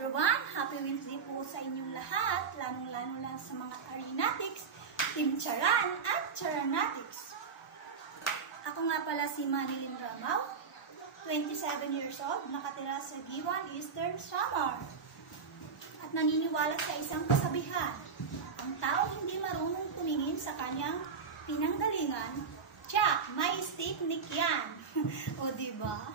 everyone! Happy Wednesday po sa inyong lahat, lalong-lalo lang sa mga Arenatics, Team Charan at Charanatics. Ako nga pala si Marilyn Ramaw, 27 years old, nakatira sa Giwan, Eastern Samar. At naniniwala sa isang kasabihan, ang taong hindi marunong tumingin sa kanyang pinanggalingan, tiyak, may stick-nick yan. O diba?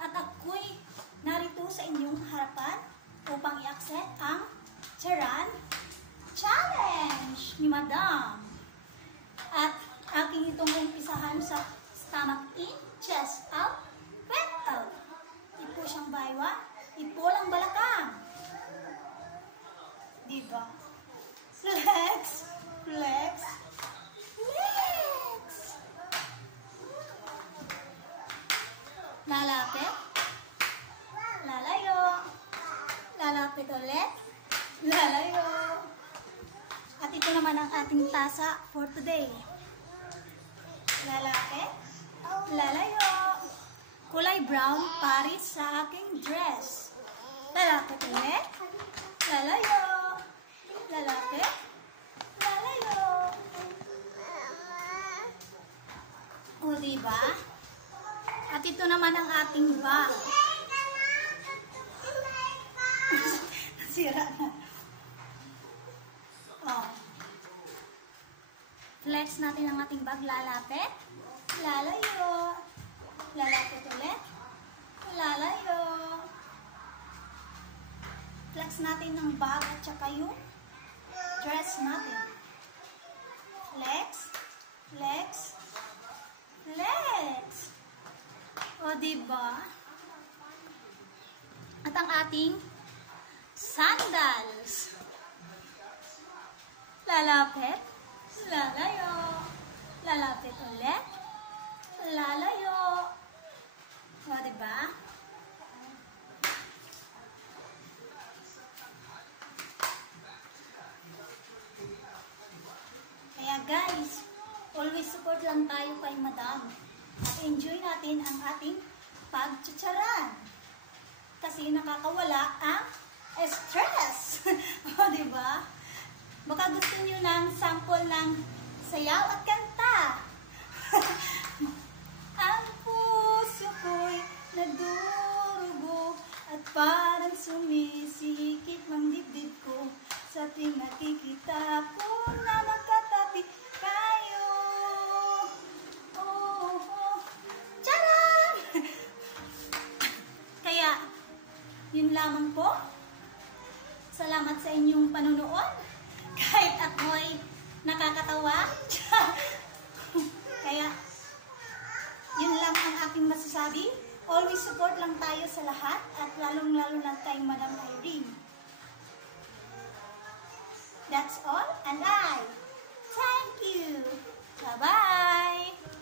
At ako'y narito sa inyong harapan upang i-accept ang Charan Challenge ni Madam. At aking itong umpisahan sa stomach in, chest out, breath out. Ipo siyang baywa, ipo lang balakang. Diba? Flex, flex, flex. Lalapit, lalayo, lalapit ulit, lalayo. At ito naman ang ating tasa for today. Lalapit, lalayo. Kulay brown, paris sa aking dress. Lalapit ulit, lalayo, lalapit, lalayo. O diba? At ito naman ang ating bag. Sira na. Oh. Flex natin ang ating bag. Lalapit. Lalayo. Lalapit ulit. Lalayo. Flex natin ang bag at saka yung dress natin. Flex. Flex. Flex. O diba? At ang ating sandals. Lalapit, lalayo, lalapit ulit, lalayo. O diba? Kaya guys, always support lang tayo kay Madam. At enjoy natin ang ating pagtsatsaran. Kasi nakakawala ang stress. O, diba? Baka gusto nyo ng sample ng sayaw at kanta. Ang puso ko'y nagdurugo at parang sumisikip ang dibdib ko sa tuwing nakikita ko na magkatabi kayo. Kaya, yun lamang po. Salamat sa inyong panunood. Kahit ako'y nakakatawa. Kaya, yun lang ang aking masasabi. Always support lang tayo sa lahat at lalong-lalo na kay Madam Irene. That's all, and I thank you. Bye-bye!